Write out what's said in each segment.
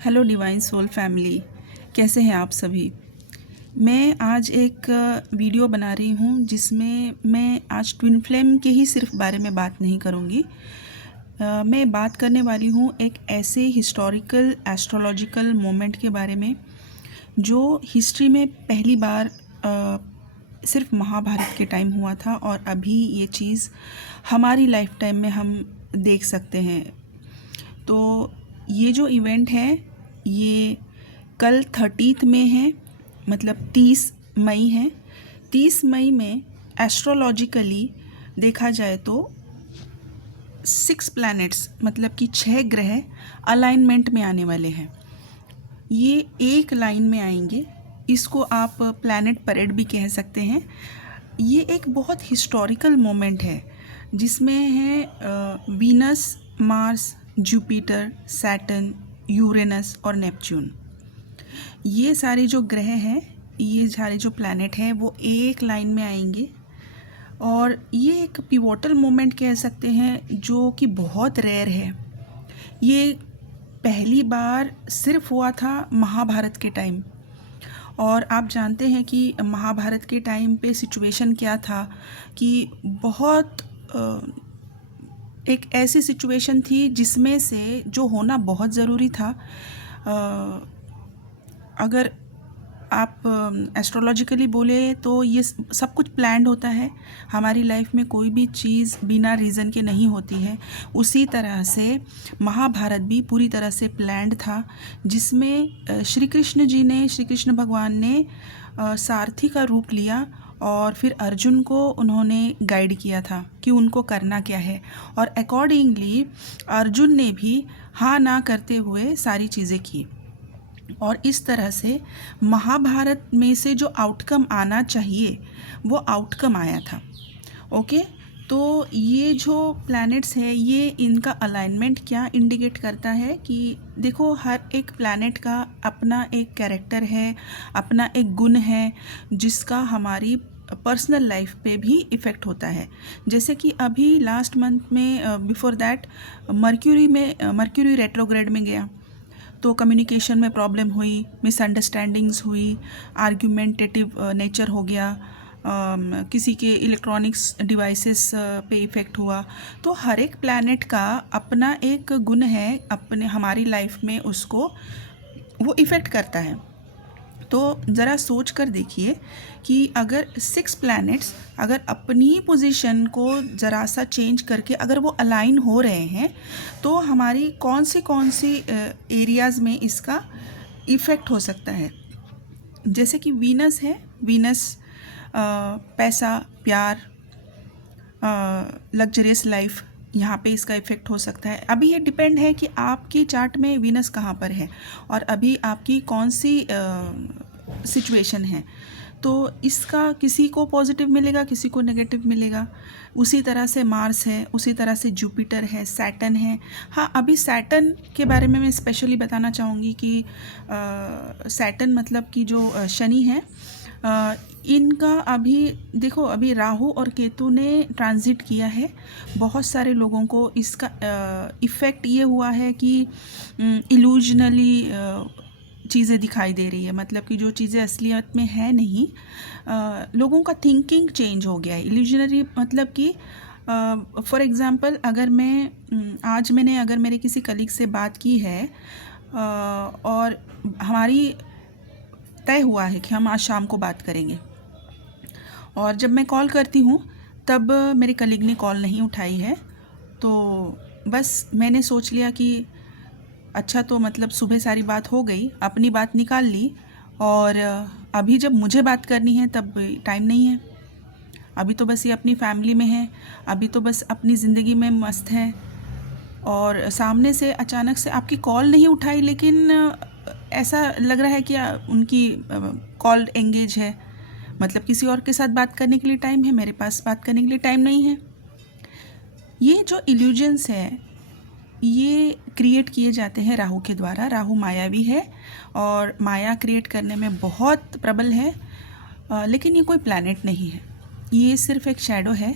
Hello divine soul family, कैसे हैं आप सभी। मैं आज एक वीडियो बना रही हूँ जिसमें मैं आज ट्विन फ्लेम के ही सिर्फ बारे में बात नहीं करूँगी। मैं बात करने वाली हूँ एक ऐसे हिस्टोरिकल एस्ट्रोलॉजिकल मोमेंट के बारे में जो हिस्ट्री में पहली बार सिर्फ महाभारत के टाइम हुआ था और अभी ये चीज़ हमारी लाइफ टाइम में हम देख सकते हैं। तो ये जो इवेंट है ये कल 30 में है, मतलब 30 मई है। 30 मई में एस्ट्रोलॉजिकली देखा जाए तो 6 प्लैनेट्स मतलब कि 6 ग्रह अलाइनमेंट में आने वाले हैं। ये एक लाइन में आएंगे, इसको आप प्लैनेट परेड भी कह सकते हैं। ये एक बहुत हिस्टोरिकल मोमेंट है जिसमें है Venus, Mars, Jupiter, Saturn, Uranus और नेपच्यून। ये सारे जो ग्रह हैं, ये सारे जो प्लैनेट हैं वो एक लाइन में आएंगे और ये एक पिवोटल मोमेंट कह सकते हैं जो कि बहुत रेयर है। ये पहली बार सिर्फ हुआ था महाभारत के टाइम। और आप जानते हैं कि महाभारत के टाइम पे सिचुएशन क्या था कि बहुत एक ऐसी सिचुएशन थी जिसमें से जो होना बहुत ज़रूरी था। अगर आप एस्ट्रोलॉजिकली बोले तो ये सब कुछ प्लान्ड होता है। हमारी लाइफ में कोई भी चीज़ बिना रीज़न के नहीं होती है। उसी तरह से महाभारत भी पूरी तरह से प्लान्ड था, जिसमें श्री कृष्ण भगवान ने सारथी का रूप लिया और फिर अर्जुन को उन्होंने गाइड किया था कि उनको करना क्या है। और अकॉर्डिंगली अर्जुन ने भी हाँ ना करते हुए सारी चीज़ें की और इस तरह से महाभारत में से जो आउटकम आना चाहिए वो आउटकम आया था। ओके, तो ये जो प्लैनेट्स है ये इनका अलाइनमेंट क्या इंडिकेट करता है कि देखो, हर एक प्लैनेट का अपना एक कैरेक्टर है, अपना एक गुण है जिसका हमारी पर्सनल लाइफ पे भी इफ़ेक्ट होता है। जैसे कि अभी लास्ट मंथ में बिफोर दैट मर्क्यूरी रेट्रोग्रेड में गया तो कम्युनिकेशन में प्रॉब्लम हुई, मिसअंडरस्टैंडिंग्स हुई, आर्ग्यूमेंटेटिव नेचर हो गया, किसी के इलेक्ट्रॉनिक्स डिवाइसेस पे इफ़ेक्ट हुआ। तो हर एक प्लैनेट का अपना एक गुण है, अपने हमारी लाइफ में उसको वो इफ़ेक्ट करता है। तो ज़रा सोच कर देखिए कि अगर 6 प्लैनेट्स अगर अपनी पोजीशन को ज़रा सा चेंज करके अगर वो अलाइन हो रहे हैं तो हमारी कौन सी एरियाज़ में इसका इफ़ेक्ट हो सकता है। जैसे कि वीनस है, वीनस पैसा, प्यार, लग्जरियस लाइफ, यहाँ पे इसका इफ़ेक्ट हो सकता है। अभी ये डिपेंड है कि आपकी चार्ट में वीनस कहाँ पर है और अभी आपकी कौन सी सिचुएशन है। तो इसका किसी को पॉजिटिव मिलेगा, किसी को नेगेटिव मिलेगा। उसी तरह से मार्स है, उसी तरह से जुपिटर है, सैटर्न है। हाँ, अभी सैटर्न के बारे में मैं स्पेशली बताना चाहूँगी कि सैटर्न मतलब कि जो शनि है, इनका अभी देखो, अभी राहु और केतु ने ट्रांजिट किया है। बहुत सारे लोगों को इसका इफ़ेक्ट ये हुआ है कि इल्यूजनली चीज़ें दिखाई दे रही है, मतलब कि जो चीज़ें असलियत में है नहीं। लोगों का थिंकिंग चेंज हो गया है। इल्यूजनरी मतलब कि फॉर एग्ज़ाम्पल अगर मैंने अगर मेरे किसी कलीग से बात की है और हमारी तय हुआ है कि हम आज शाम को बात करेंगे, और जब मैं कॉल करती हूँ तब मेरे कलीग ने कॉल नहीं उठाई है, तो बस मैंने सोच लिया कि अच्छा, तो मतलब सुबह सारी बात हो गई, अपनी बात निकाल ली और अभी जब मुझे बात करनी है तब टाइम नहीं है। अभी तो बस ये अपनी फैमिली में है, अभी तो बस अपनी ज़िंदगी में मस्त है। और सामने से अचानक से आपकी कॉल नहीं उठाई, लेकिन ऐसा लग रहा है कि उनकी कॉल एंगेज है, मतलब किसी और के साथ बात करने के लिए टाइम है, मेरे पास बात करने के लिए टाइम नहीं है। ये जो इल्यूजन्स है ये क्रिएट किए जाते हैं राहु के द्वारा। राहु मायावी है और माया क्रिएट करने में बहुत प्रबल है, लेकिन ये कोई प्लैनेट नहीं है, ये सिर्फ एक शैडो है।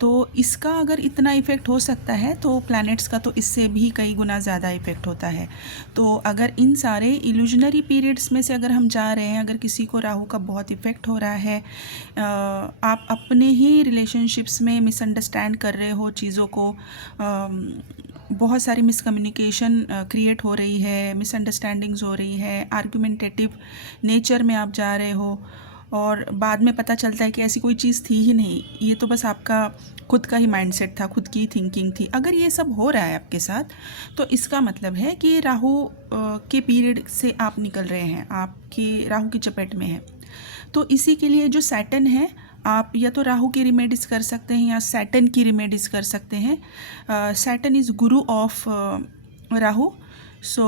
तो इसका अगर इतना इफ़ेक्ट हो सकता है तो प्लैनेट्स का तो इससे भी कई गुना ज़्यादा इफ़ेक्ट होता है। तो अगर इन सारे इल्यूजनरी पीरियड्स में से अगर हम जा रहे हैं, अगर किसी को राहु का बहुत इफ़ेक्ट हो रहा है, आप अपने ही रिलेशनशिप्स में मिसअंडरस्टैंड कर रहे हो चीज़ों को, बहुत सारी मिसकम्युनिकेशन क्रिएट हो रही है, मिसअंडरस्टैंडिंग्स हो रही है, आर्गुमेंटेटिव नेचर में आप जा रहे हो और बाद में पता चलता है कि ऐसी कोई चीज़ थी ही नहीं, ये तो बस आपका खुद का ही माइंडसेट था, खुद की थिंकिंग थी। अगर ये सब हो रहा है आपके साथ, तो इसका मतलब है कि राहु के पीरियड से आप निकल रहे हैं, आपके राहु की चपेट में है। तो इसी के लिए जो सैटर्न है, आप या तो राहु की रिमेडीज़ कर सकते हैं या सैटर्न की रिमेडीज़ कर सकते हैं। Saturn is Guru of Rahu, सो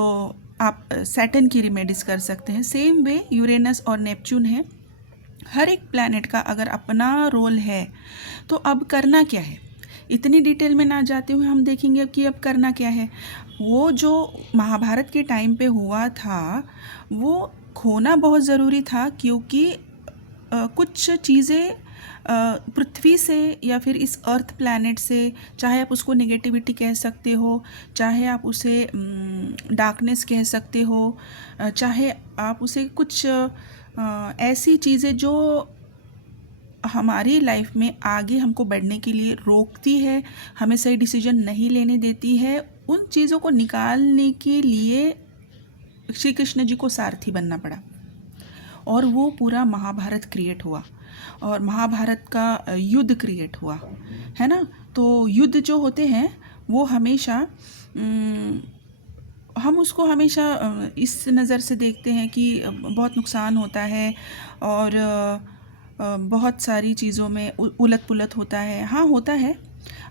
आप सैटर्न की रिमेडीज़ कर सकते हैं। सेम वे यूरेनस और नेपच्यून है। हर एक प्लैनेट का अगर अपना रोल है, तो अब करना क्या है, इतनी डिटेल में ना जाते हुए हम देखेंगे कि अब करना क्या है। वो जो महाभारत के टाइम पे हुआ था, वो खोना बहुत ज़रूरी था, क्योंकि कुछ चीज़ें पृथ्वी से या फिर इस अर्थ प्लैनेट से, चाहे आप उसको नेगेटिविटी कह सकते हो, चाहे आप उसे डार्कनेस कह सकते हो, चाहे आप उसे कुछ ऐसी चीज़ें जो हमारी लाइफ में आगे हमको बढ़ने के लिए रोकती है, हमें सही डिसीजन नहीं लेने देती है, उन चीज़ों को निकालने के लिए श्री कृष्ण जी को सारथी बनना पड़ा और वो पूरा महाभारत क्रिएट हुआ और महाभारत का युद्ध क्रिएट हुआ, है ना। तो युद्ध जो होते हैं वो हमेशा हम उसको हमेशा इस नज़र से देखते हैं कि बहुत नुकसान होता है और बहुत सारी चीज़ों में उलट पुलट होता है। हाँ, होता है,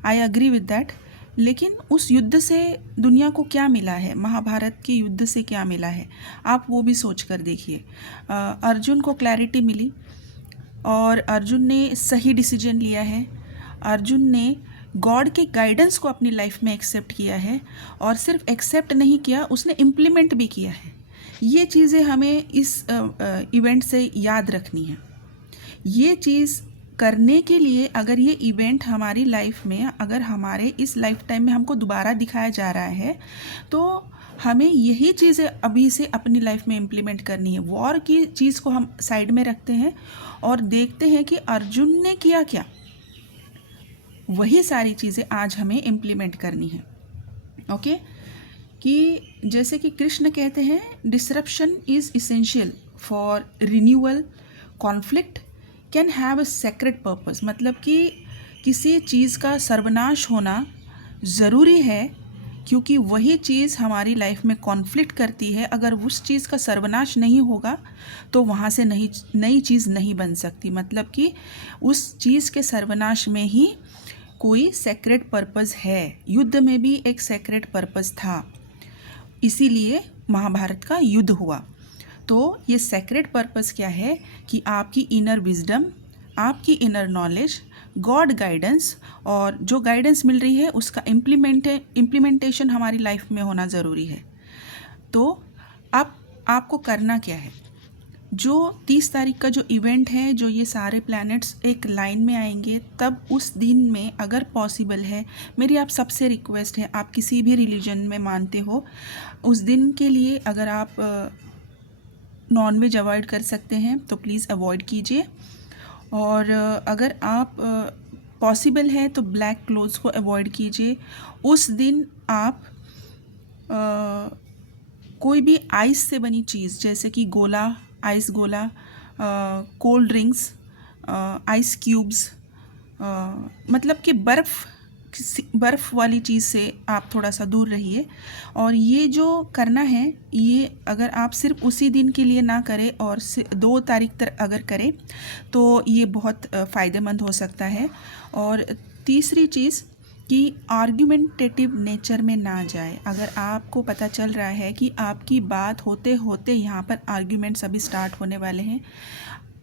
आई एग्री विद दैट। लेकिन उस युद्ध से दुनिया को क्या मिला है, महाभारत के युद्ध से क्या मिला है, आप वो भी सोच कर देखिए। अर्जुन को क्लैरिटी मिली और अर्जुन ने सही डिसीजन लिया है। अर्जुन ने गॉड के गाइडेंस को अपनी लाइफ में एक्सेप्ट किया है और सिर्फ एक्सेप्ट नहीं किया, उसने इम्प्लीमेंट भी किया है। ये चीज़ें हमें इस इवेंट से याद रखनी है। ये चीज़ करने के लिए अगर ये इवेंट हमारी लाइफ में, अगर हमारे इस लाइफ टाइम में हमको दोबारा दिखाया जा रहा है, तो हमें यही चीज़ें अभी से अपनी लाइफ में इम्प्लीमेंट करनी है। वॉर की चीज़ को हम साइड में रखते हैं और देखते हैं कि अर्जुन ने किया क्या, वही सारी चीज़ें आज हमें इम्प्लीमेंट करनी है। ओके, कि जैसे कि कृष्ण कहते हैं, disruption is essential for renewal, conflict can have a sacred purpose. मतलब कि किसी चीज़ का सर्वनाश होना ज़रूरी है, क्योंकि वही चीज़ हमारी लाइफ में कॉन्फ्लिक्ट करती है। अगर उस चीज़ का सर्वनाश नहीं होगा तो वहाँ से नई चीज़ नहीं बन सकती। मतलब कि उस चीज़ के सर्वनाश में ही कोई सेक्रेट पर्पस है। युद्ध में भी एक सेक्रेट पर्पस था, इसीलिए महाभारत का युद्ध हुआ। तो ये सेक्रेट पर्पस क्या है कि आपकी इनर विजडम, आपकी इनर नॉलेज, गॉड गाइडेंस, और जो गाइडेंस मिल रही है उसका इम्प्लीमेंटेशन हमारी लाइफ में होना ज़रूरी है। तो अब आपको करना क्या है, जो 30 तारीख का जो इवेंट है, जो ये सारे प्लैनेट्स एक लाइन में आएंगे, तब उस दिन में अगर पॉसिबल है, मेरी आप सबसे रिक्वेस्ट है, आप किसी भी रिलीजन में मानते हो, उस दिन के लिए अगर आप नॉनवेज अवॉइड कर सकते हैं तो प्लीज़ अवॉइड कीजिए। और अगर आप पॉसिबल है तो ब्लैक क्लोथ्स को अवॉइड कीजिए। उस दिन आप कोई भी आइस से बनी चीज़, जैसे कि गोला, आइस गोला, कोल्ड ड्रिंक्स, आइस क्यूब्स, मतलब कि बर्फ़ वाली चीज़ से आप थोड़ा सा दूर रहिए। और ये जो करना है, ये अगर आप सिर्फ उसी दिन के लिए ना करें और 2 तारीख तक अगर करें तो ये बहुत फ़ायदेमंद हो सकता है। और तीसरी चीज़ कि आर्ग्यूमेंटेटिव नेचर में ना जाए। अगर आपको पता चल रहा है कि आपकी बात होते होते यहाँ पर आर्ग्यूमेंट्स अभी स्टार्ट होने वाले हैं,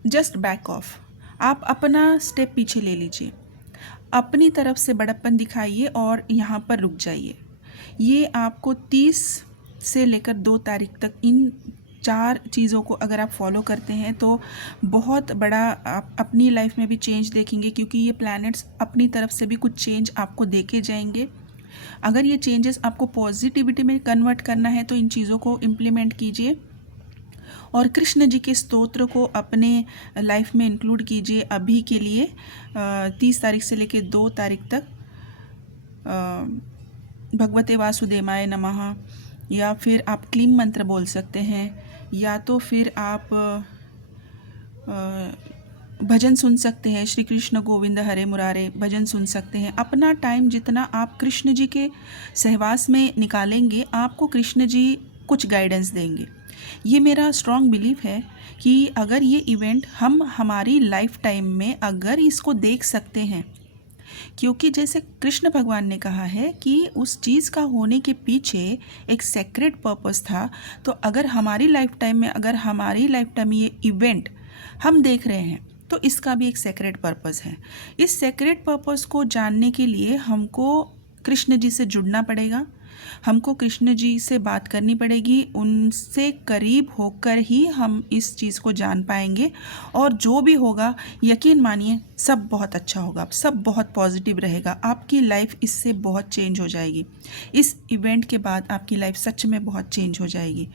जस्ट बैक ऑफ। आप अपना स्टेप पीछे ले लीजिए, अपनी तरफ से बड़प्पन दिखाइए और यहाँ पर रुक जाइए। ये आपको 30 से लेकर 2 तारीख तक इन 4 चीज़ों को अगर आप फॉलो करते हैं तो बहुत बड़ा आप अपनी लाइफ में भी चेंज देखेंगे, क्योंकि ये प्लैनेट्स अपनी तरफ से भी कुछ चेंज आपको देके जाएंगे। अगर ये चेंजेस आपको पॉजिटिविटी में कन्वर्ट करना है तो इन चीज़ों को इम्प्लीमेंट कीजिए और कृष्ण जी के स्तोत्र को अपने लाइफ में इंक्लूड कीजिए। अभी के लिए 30 तारीख से लेकर 2 तारीख तक भगवते वासुदेवाय नमः, या फिर आप क्लीम मंत्र बोल सकते हैं, या तो फिर आप भजन सुन सकते हैं, श्री कृष्ण गोविंद हरे मुरारे भजन सुन सकते हैं। अपना टाइम जितना आप कृष्ण जी के सहवास में निकालेंगे, आपको कृष्ण जी कुछ गाइडेंस देंगे। ये मेरा स्ट्रॉन्ग बिलीफ है कि अगर ये इवेंट हम हमारी लाइफ टाइम में अगर इसको देख सकते हैं, क्योंकि जैसे कृष्ण भगवान ने कहा है कि उस चीज़ का होने के पीछे एक सेक्रेट पर्पस था, तो अगर हमारी लाइफ टाइम में ये इवेंट हम देख रहे हैं तो इसका भी एक सेक्रेट पर्पस है। इस सेक्रेट पर्पस को जानने के लिए हमको कृष्ण जी से जुड़ना पड़ेगा, हमको कृष्ण जी से बात करनी पड़ेगी, उनसे करीब होकर ही हम इस चीज़ को जान पाएंगे। और जो भी होगा यकीन मानिए सब बहुत अच्छा होगा, सब बहुत पॉजिटिव रहेगा, आपकी लाइफ इससे बहुत चेंज हो जाएगी। इस इवेंट के बाद आपकी लाइफ सच में बहुत चेंज हो जाएगी।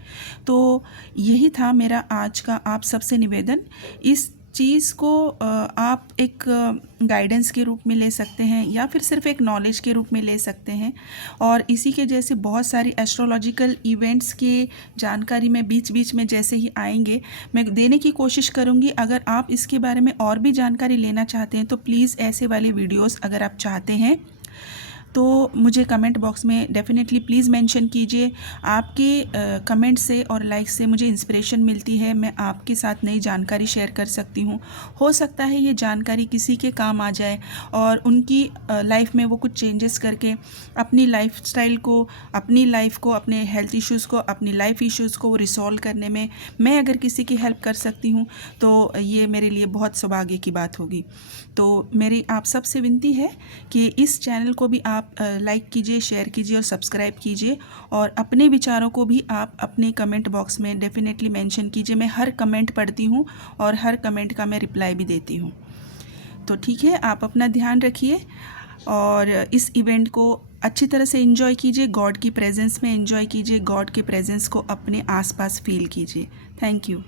तो यही था मेरा आज का आप सबसे निवेदन। इस चीज़ को आप एक गाइडेंस के रूप में ले सकते हैं या फिर सिर्फ एक नॉलेज के रूप में ले सकते हैं। और इसी के जैसे बहुत सारी एस्ट्रोलॉजिकल इवेंट्स की जानकारी में बीच बीच में जैसे ही आएंगे मैं देने की कोशिश करूंगी। अगर आप इसके बारे में और भी जानकारी लेना चाहते हैं तो प्लीज़ ऐसे वाले वीडियोस अगर आप चाहते हैं तो मुझे कमेंट बॉक्स में डेफिनेटली प्लीज़ मेंशन कीजिए। आपके कमेंट से और लाइक से मुझे इंस्पिरेशन मिलती है, मैं आपके साथ नई जानकारी शेयर कर सकती हूँ। हो सकता है ये जानकारी किसी के काम आ जाए और उनकी लाइफ में वो कुछ चेंजेस करके अपनी लाइफस्टाइल को, अपनी लाइफ को, अपने हेल्थ इश्यूज़ को, अपनी लाइफ इश्यूज़ को रिसॉल्व करने में मैं अगर किसी की हेल्प कर सकती हूँ तो ये मेरे लिए बहुत सौभाग्य की बात होगी। तो मेरी आप सबसे विनती है कि इस चैनल को भी आप लाइक कीजिए, शेयर कीजिए और सब्सक्राइब कीजिए, और अपने विचारों को भी आप अपने कमेंट बॉक्स में डेफिनेटली मेंशन कीजिए। मैं हर कमेंट पढ़ती हूँ और हर कमेंट का मैं रिप्लाई भी देती हूँ। तो ठीक है, आप अपना ध्यान रखिए और इस इवेंट को अच्छी तरह से एंजॉय कीजिए, गॉड की प्रेजेंस में एंजॉय कीजिए, गॉड के प्रेजेंस को अपने आसपास फील कीजिए। Thank you.